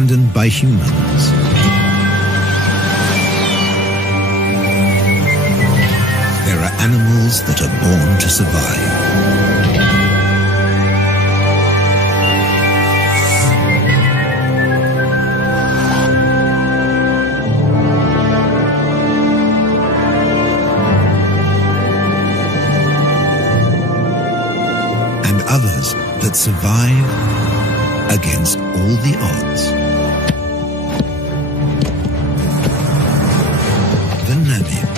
abandoned by humans. There are animals that are born to survive. And others that survive against all the odds. The Namib.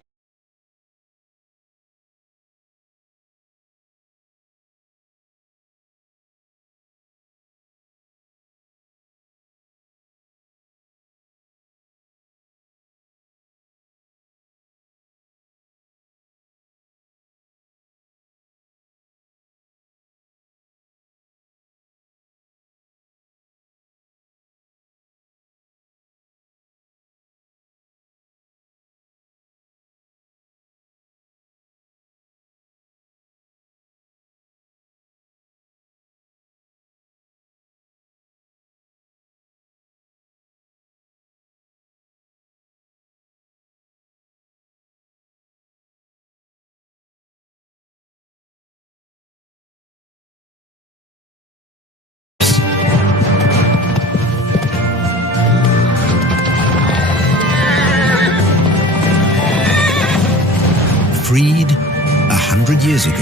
Freed 100 years ago.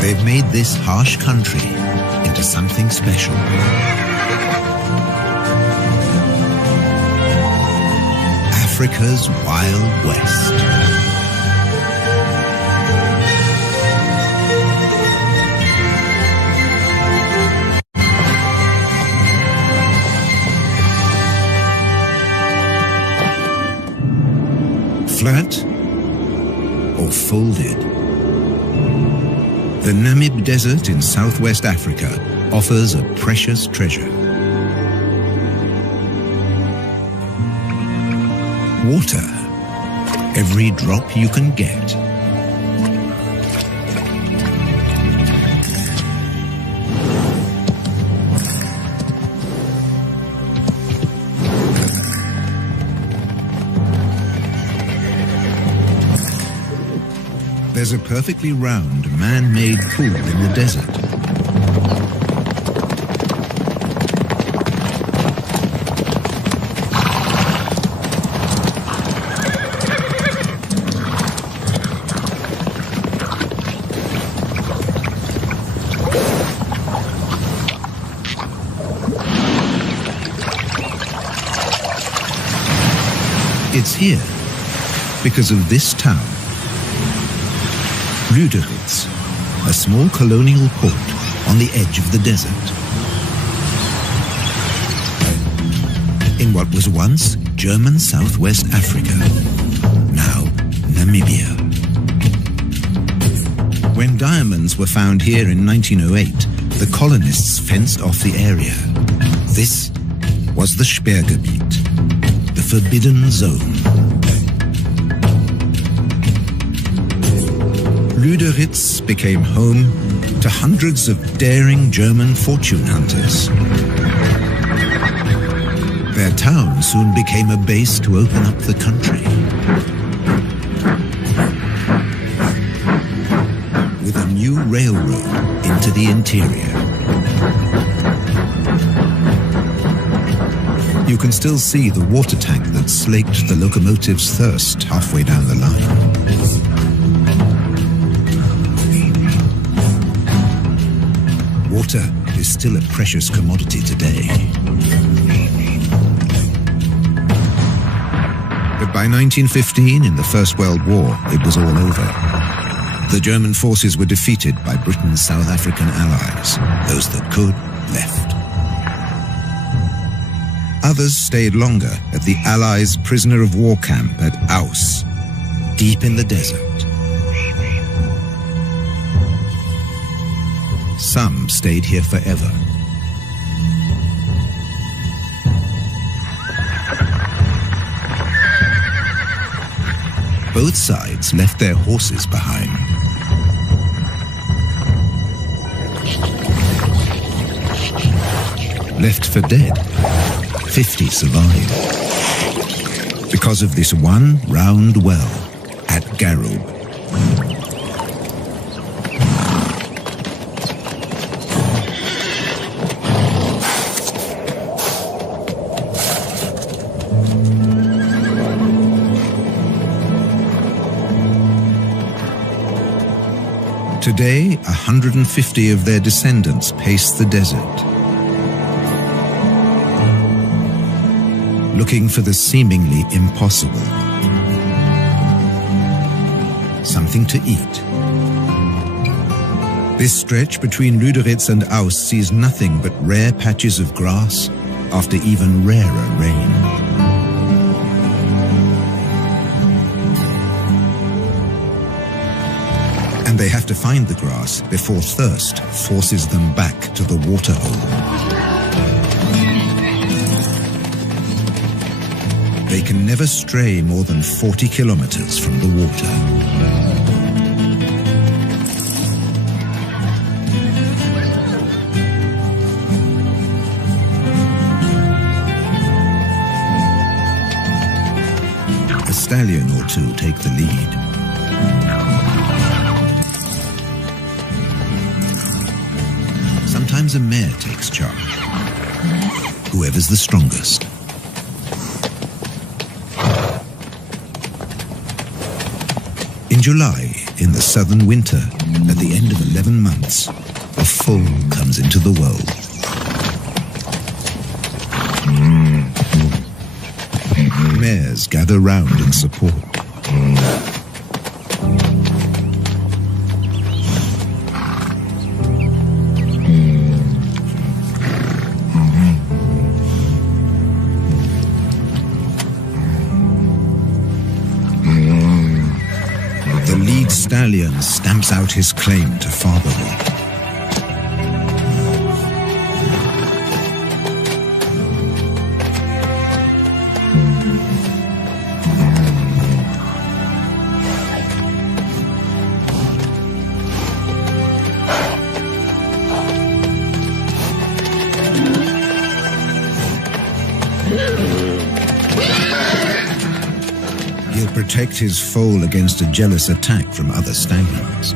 They've made this harsh country into something special. Africa's Wild West. Flat or folded. The Namib Desert in southwest Africa offers a precious treasure. Water, every drop you can get. There's a perfectly round, man-made pool in the desert. It's here because of this town. Lüderitz, a small colonial port on the edge of the desert. In what was once German Southwest Africa, now Namibia. When diamonds were found here in 1908, the colonists fenced off the area. This was the Sperrgebiet, the forbidden zone. Lüderitz became home to hundreds of daring German fortune hunters. Their town soon became a base to open up the country. With a new railroad into the interior. You can still see the water tank that slaked the locomotive's thirst halfway down the line. Water is still a precious commodity today. But by 1915, in the First World War, it was all over. The German forces were defeated by Britain's South African allies. Those that could, left. Others stayed longer at the Allies' prisoner of war camp at Aus, deep in the desert. Some stayed here forever. Both sides left their horses behind. left for dead. 50 survived. Because of this one round well at Garub. Today, 150 of their descendants pace the desert, looking for the seemingly impossible. Something to eat. This stretch between Lüderitz and Aus sees nothing but rare patches of grass after even rarer rain. And they have to find the grass before thirst forces them back to the waterhole. They can never stray more than 40 kilometers from the water. A stallion or two take the lead. Sometimes a mare takes charge, whoever's the strongest. In July, in the southern winter, at the end of 11 months, a foal comes into the world. Mares gather round in support. Stallion stamps out his claim to fatherhood. He'll protect his foal against a jealous attack from other stallions.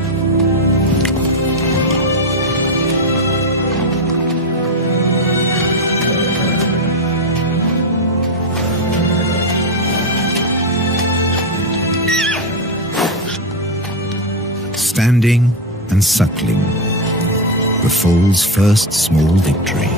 Standing and suckling, the foal's first small victory.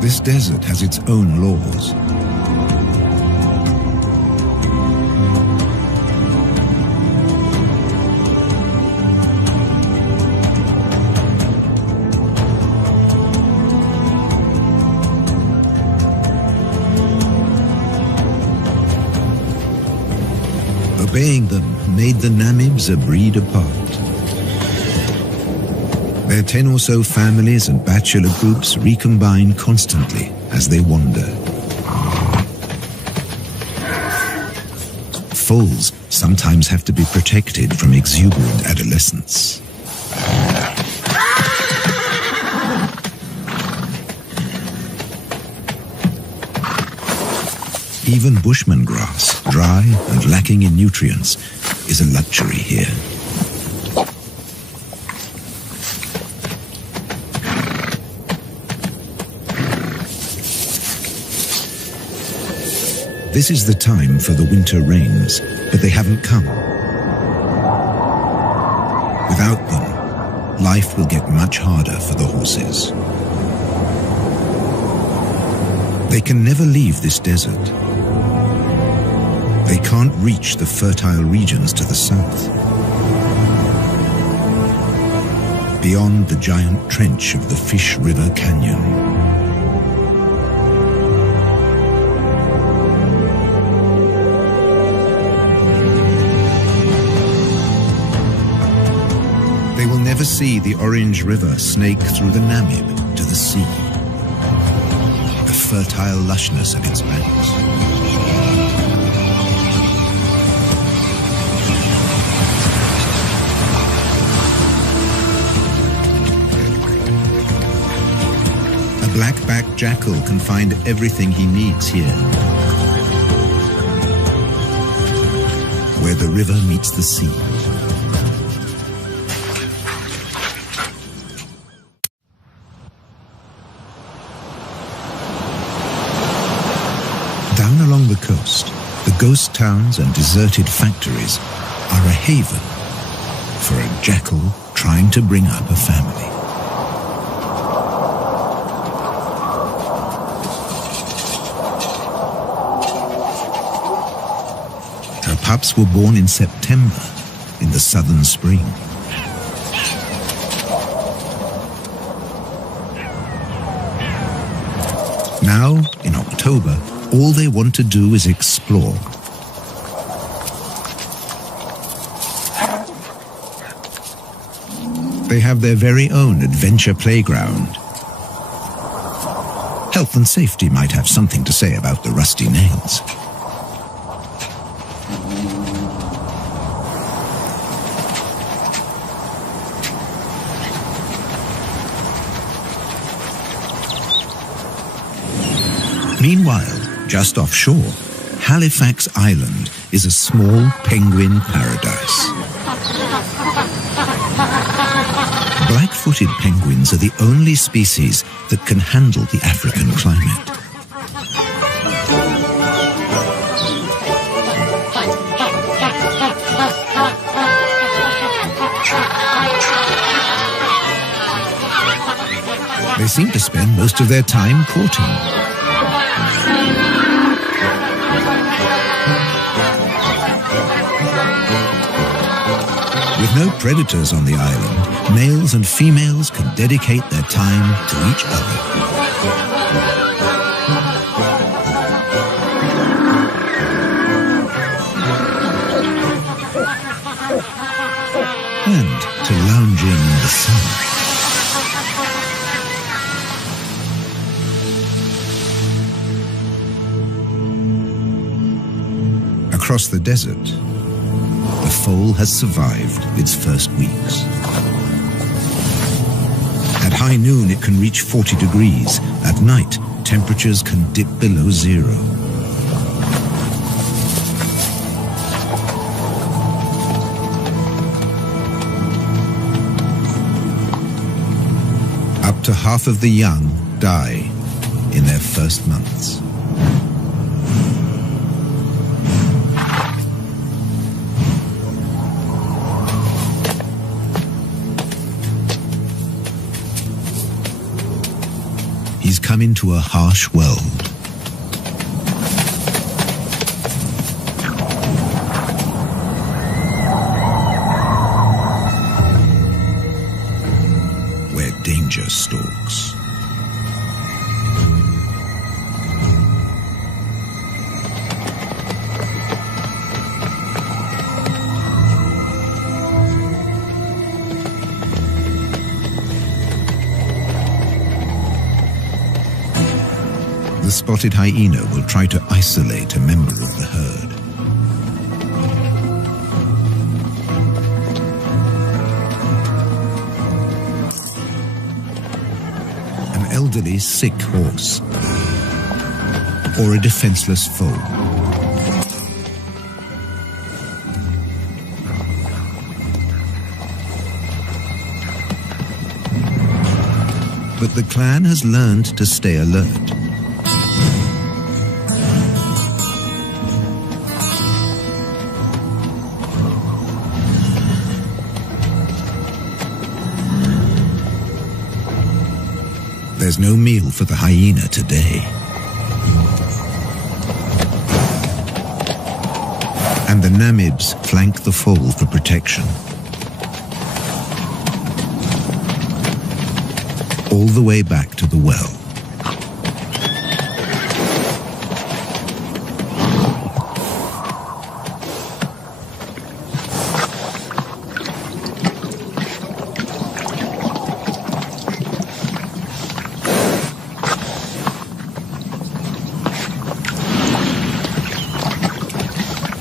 This desert has its own laws. Obeying them made the Namibs a breed apart. Their 10 or so families and bachelor groups recombine constantly as they wander. Foals sometimes have to be protected from exuberant adolescents. Even bushman grass, dry and lacking in nutrients, is a luxury here. This is the time for the winter rains, but they haven't come. Without them, life will get much harder for the horses. They can never leave this desert. They can't reach the fertile regions to the south. Beyond the giant trench of the Fish River Canyon. see the Orange River snake through the Namib to the sea. The fertile lushness of its banks. A black-backed jackal can find everything he needs here, where the river meets the sea. Down along the coast, the ghost towns and deserted factories are a haven for a jackal trying to bring up a family. Her pups were born in September, in the southern spring. Now, in October, all they want to do is explore. They have their very own adventure playground. Health and safety might have something to say about the rusty nails. Meanwhile, just offshore, Halifax Island is a small penguin paradise. Black-footed penguins are the only species that can handle the African climate. They seem to spend most of their time courting. With no predators on the island, males and females can dedicate their time to each other. And to lounge in the sun. Across the desert, the foal has survived its first weeks. At high noon, it can reach 40 degrees. At night, temperatures can dip below zero. Up to half of the young die in their first months. He's come into a harsh world. Where danger stalks. The spotted hyena will try to isolate a member of the herd. An elderly, sick horse, or a defenseless foal. But the clan has learned to stay alert. There's no meal for the hyena today. And the Namibs flank the foal for protection. All the way back to the well.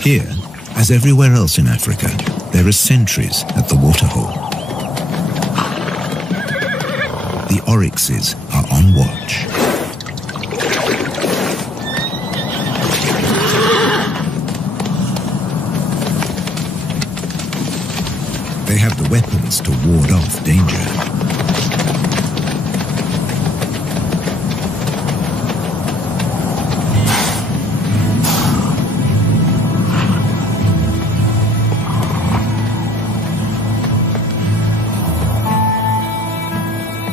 Here, as everywhere else in Africa, there are sentries at the waterhole. The oryxes are on watch. They have the weapons to ward off danger.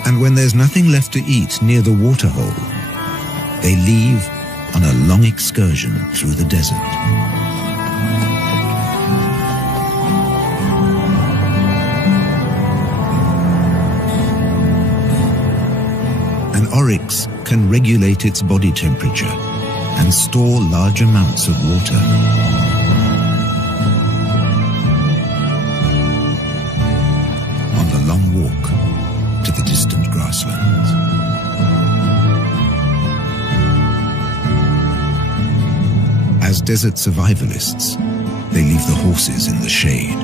And when there's nothing left to eat near the waterhole, they leave on a long excursion through the desert. An oryx can regulate its body temperature and store large amounts of water. On the long walk to the distant grasslands. As desert survivalists, they leave the horses in the shade.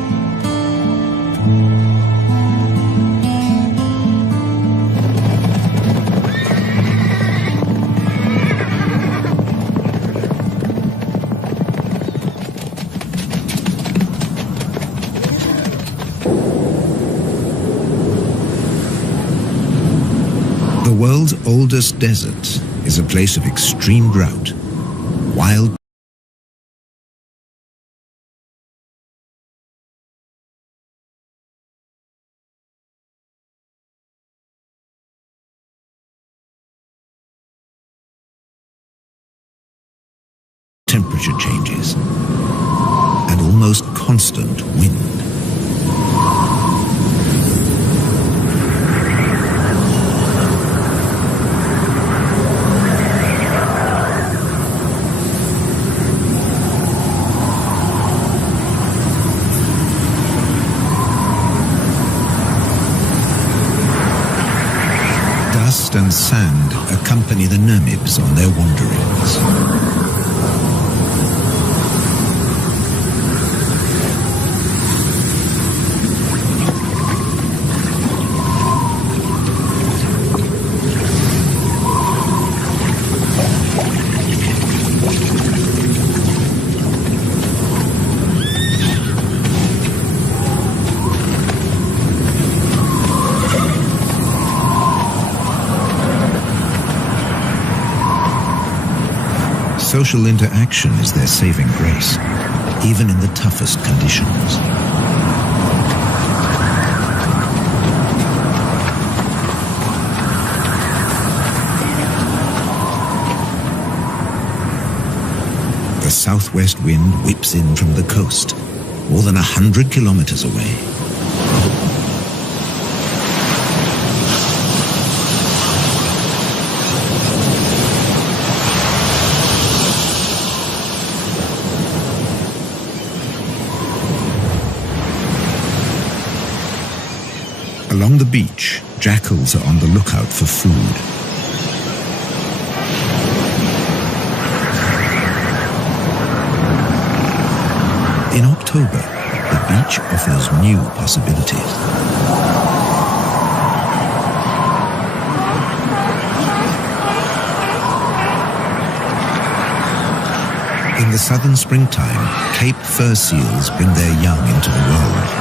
The world's oldest desert is a place of extreme drought, wild temperature changes, and almost constant wind. Dust and sand accompany the Namibs on their wanderings. Social interaction is their saving grace, even in the toughest conditions. The southwest wind whips in from the coast, more than 100 kilometers away. Along the beach, jackals are on the lookout for food. In October, the beach offers new possibilities. In the southern springtime, Cape fur seals bring their young into the world.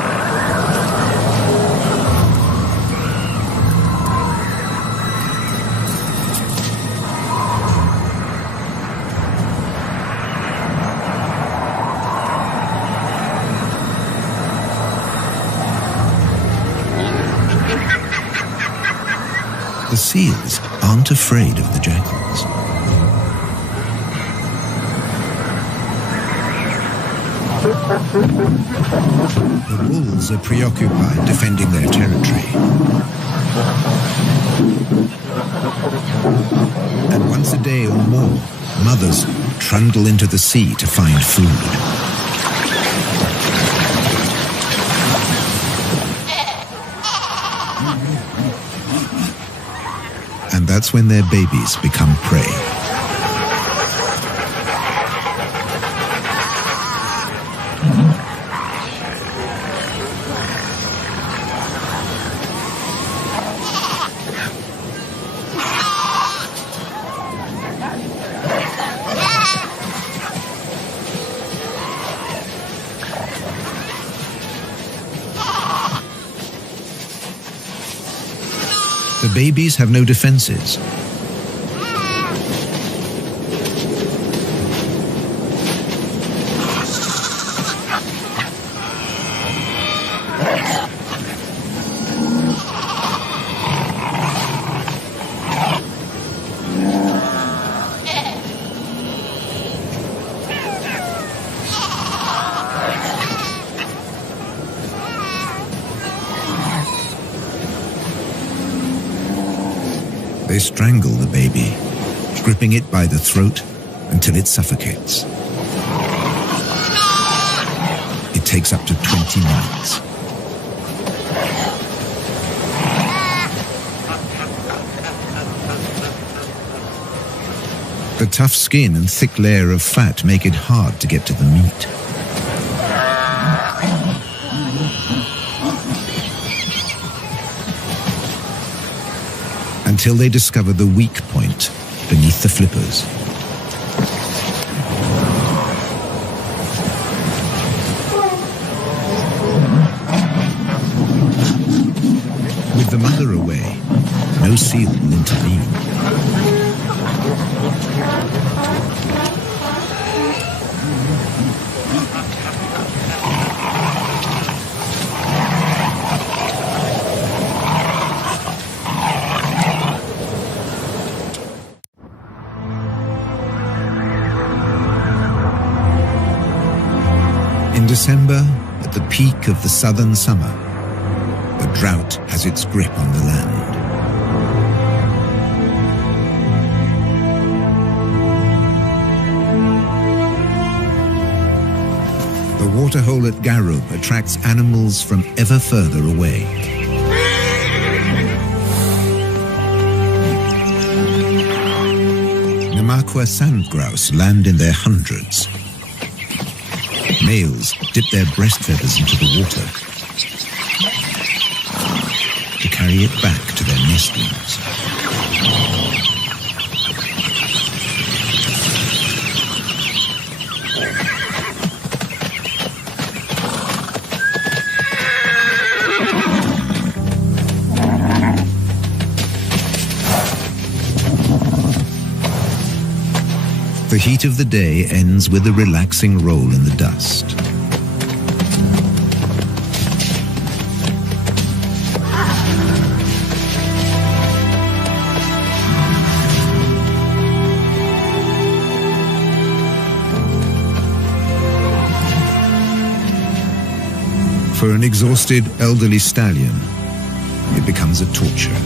The seals aren't afraid of the jackals. The wolves are preoccupied defending their territory. And once a day or more, mothers trundle into the sea to find food. And that's when their babies become prey. The babies have no defenses. They strangle the baby, gripping it by the throat until it suffocates. It takes up to 20 minutes. The tough skin and thick layer of fat make it hard to get to the meat. Until they discover the weak point beneath the flippers. With the mother away, no seal will intervene. In December, at the peak of the southern summer, the drought has its grip on the land. The waterhole at Garub attracts animals from ever further away. Namaqua sand grouse land in their hundreds. Males dip their breast feathers into the water to carry it back to their nestlings. The heat of the day ends with a relaxing roll in the dust. For an exhausted elderly stallion, it becomes a torture.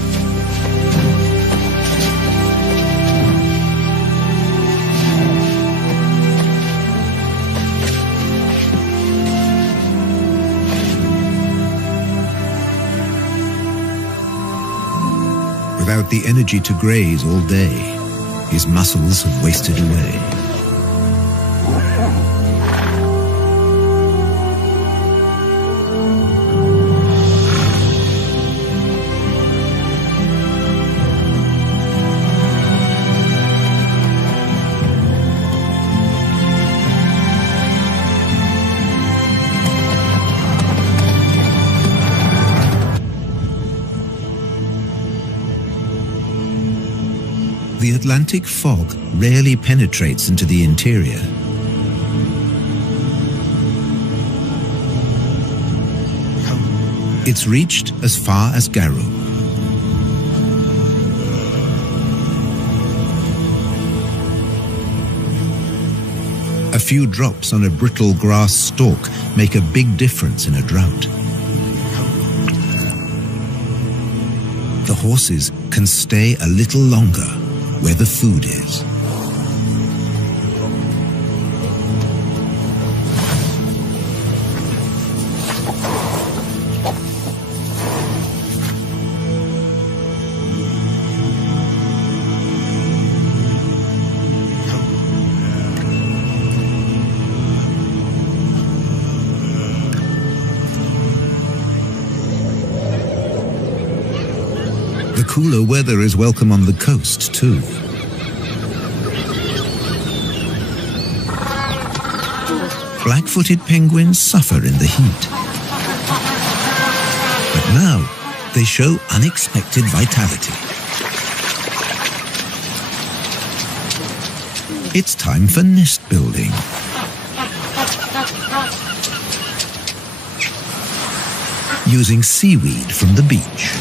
Without the energy to graze all day, his muscles have wasted away. The Atlantic fog rarely penetrates into the interior. It's reached as far as Garub. A few drops on a brittle grass stalk make a big difference in a drought. The horses can stay a little longer where the food is. The cooler weather is welcome on the coast, too. Black-footed penguins suffer in the heat. But now, they show unexpected vitality. It's time for nest building. Using seaweed from the beach.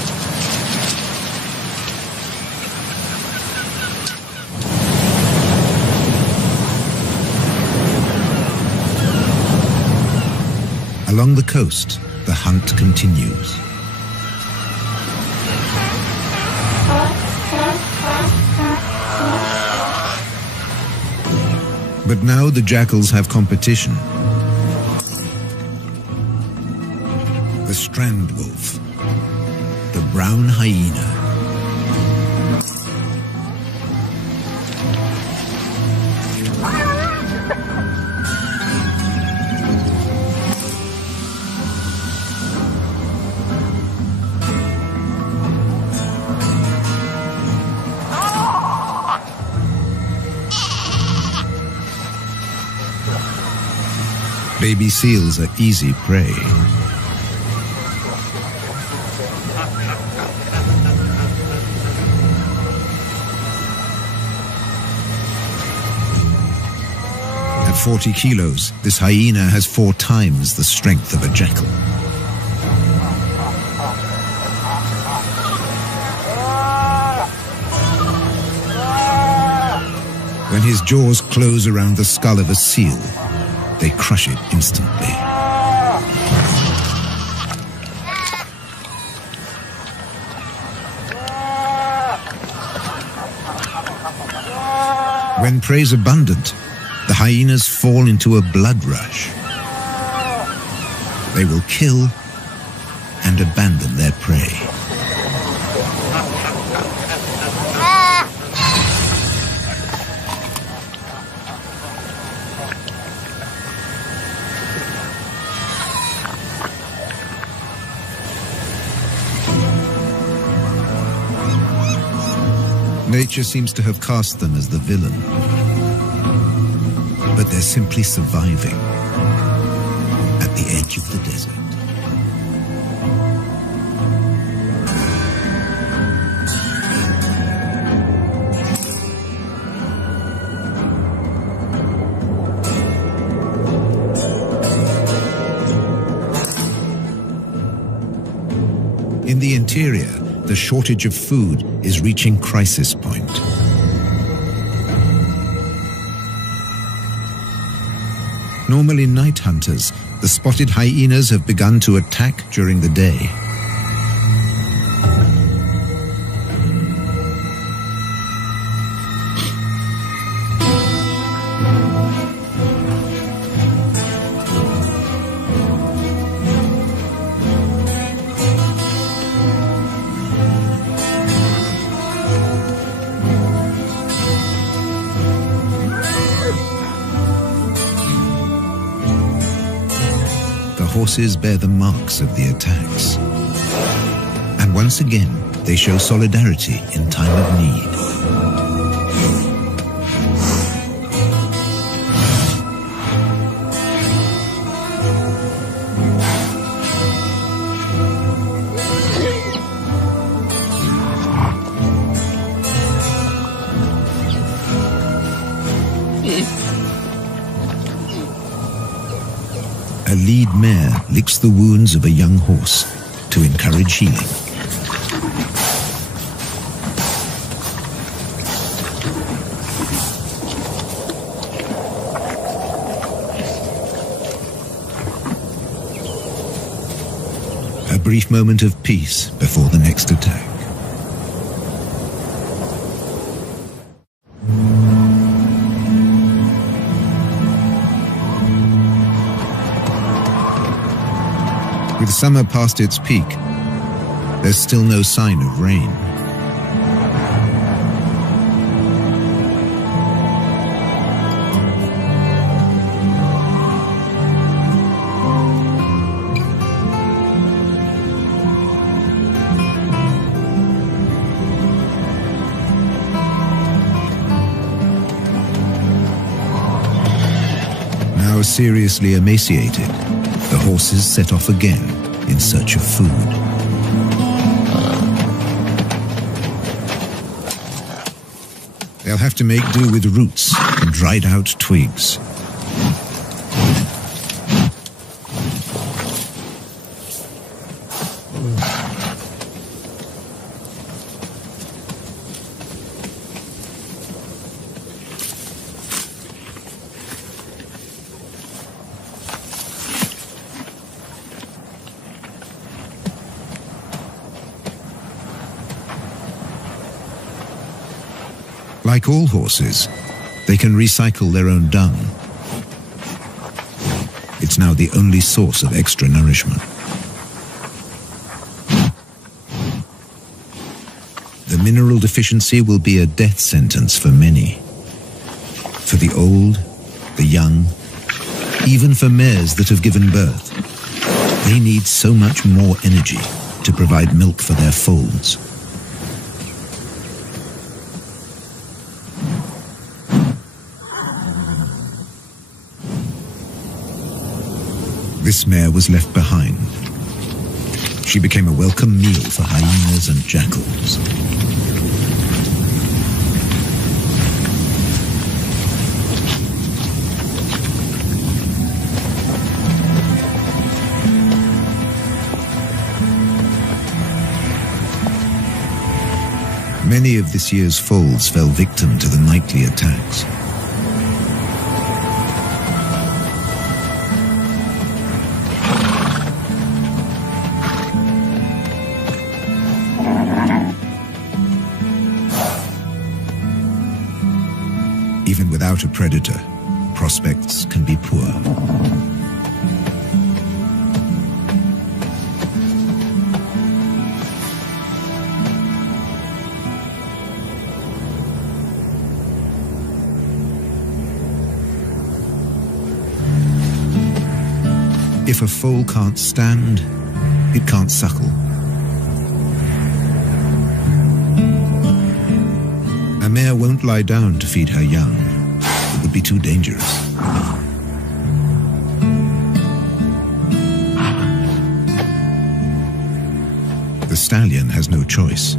Along the coast, the hunt continues. But now the jackals have competition. The strand wolf, the brown hyena. Baby seals are easy prey. At 40 kilos, this hyena has 4 times the strength of a jackal. When his jaws close around the skull of a seal, they crush it instantly. When prey is abundant, the hyenas fall into a blood rush. They will kill and abandon their prey. Nature seems to have cast them as the villain, but they're simply surviving at the edge of the desert. In the interior, the shortage of food is reaching crisis point. Normally night hunters, the spotted hyenas have begun to attack during the day. Horses bear the marks of the attacks. And once again, they show solidarity in time of need. A lead mare licks the wounds of a young horse to encourage healing. A brief moment of peace before the next attack. With summer past its peak, there's still no sign of rain. Now seriously emaciated, the horses set off again in search of food. They'll have to make do with roots and dried out twigs. Like all horses, they can recycle their own dung. It's now the only source of extra nourishment. The mineral deficiency will be a death sentence for many. For the old, the young, even for mares that have given birth. They need so much more energy to provide milk for their foals. This mare was left behind. She became a welcome meal for hyenas and jackals. Many of this year's foals fell victim to the nightly attacks. Even without a predator, prospects can be poor. If a foal can't stand, it can't suckle. A mare won't lie down to feed her young. It would be too dangerous. The stallion has no choice.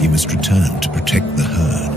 He must return to protect the herd.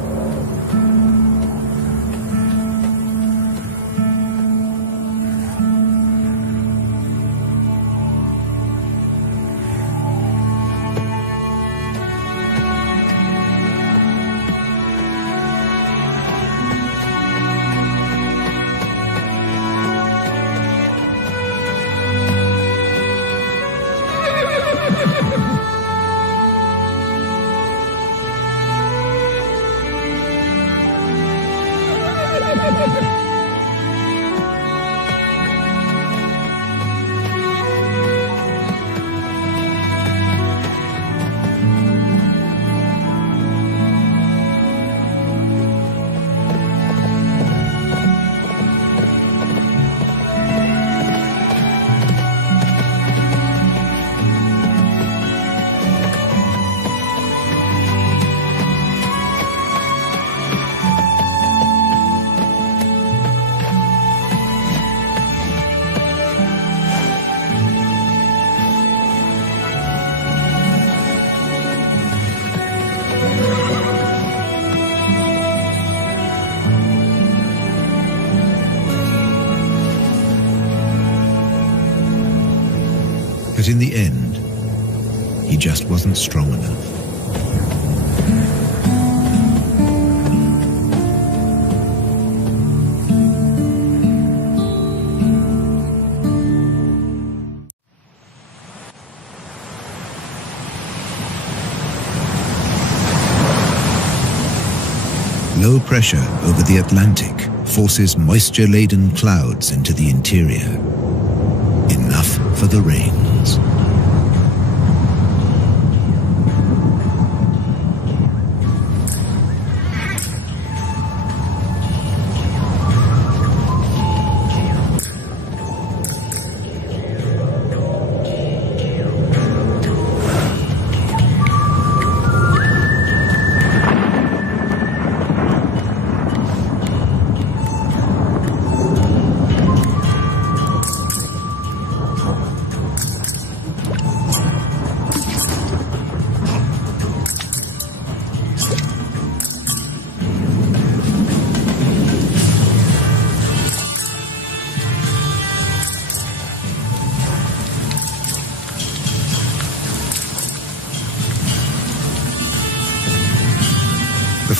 But in the end, he just wasn't strong enough. Low pressure over the Atlantic forces moisture-laden clouds into the interior. Enough for the rains.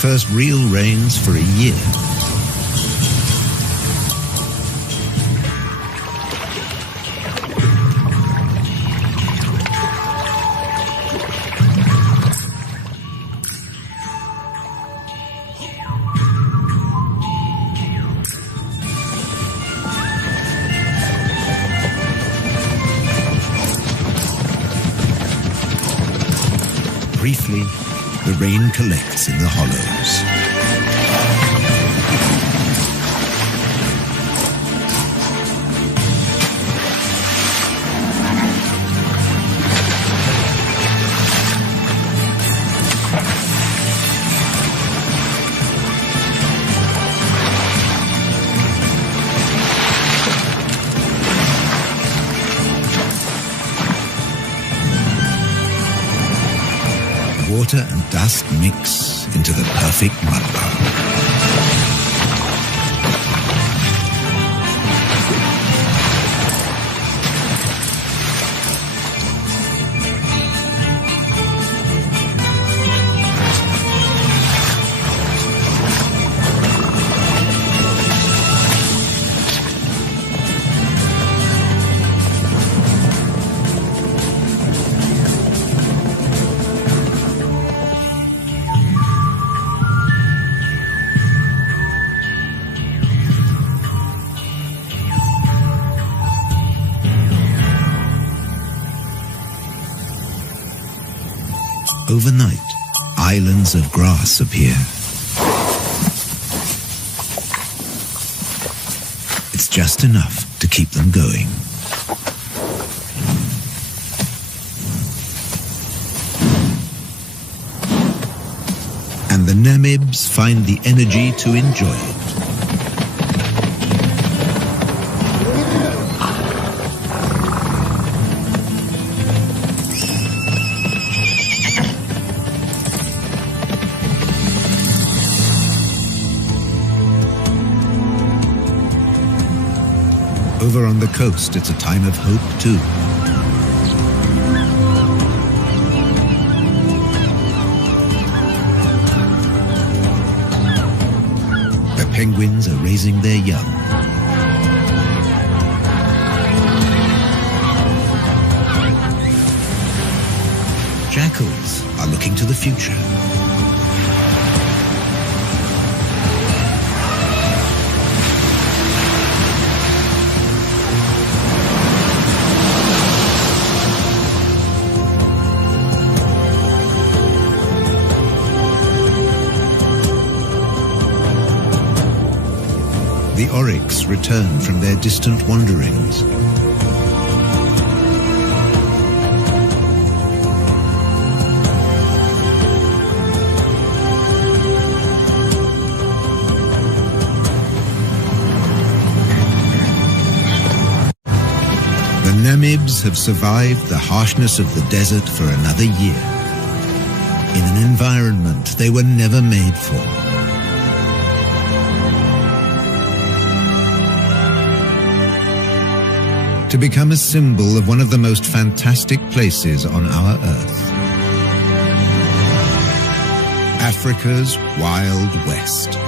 first real rains for a year. Briefly, the rain collects in the hollows. Water and dust mix into the perfect mudbowl. Overnight, islands of grass appear. It's just enough to keep them going. And the Namibs find the energy to enjoy it. Over on the coast, it's a time of hope, too. The penguins are raising their young. Jackals are looking to the future. The oryx return from their distant wanderings. The Namibs have survived the harshness of the desert for another year, in an environment they were never made for. To become a symbol of one of the most fantastic places on our Earth. Africa's Wild West.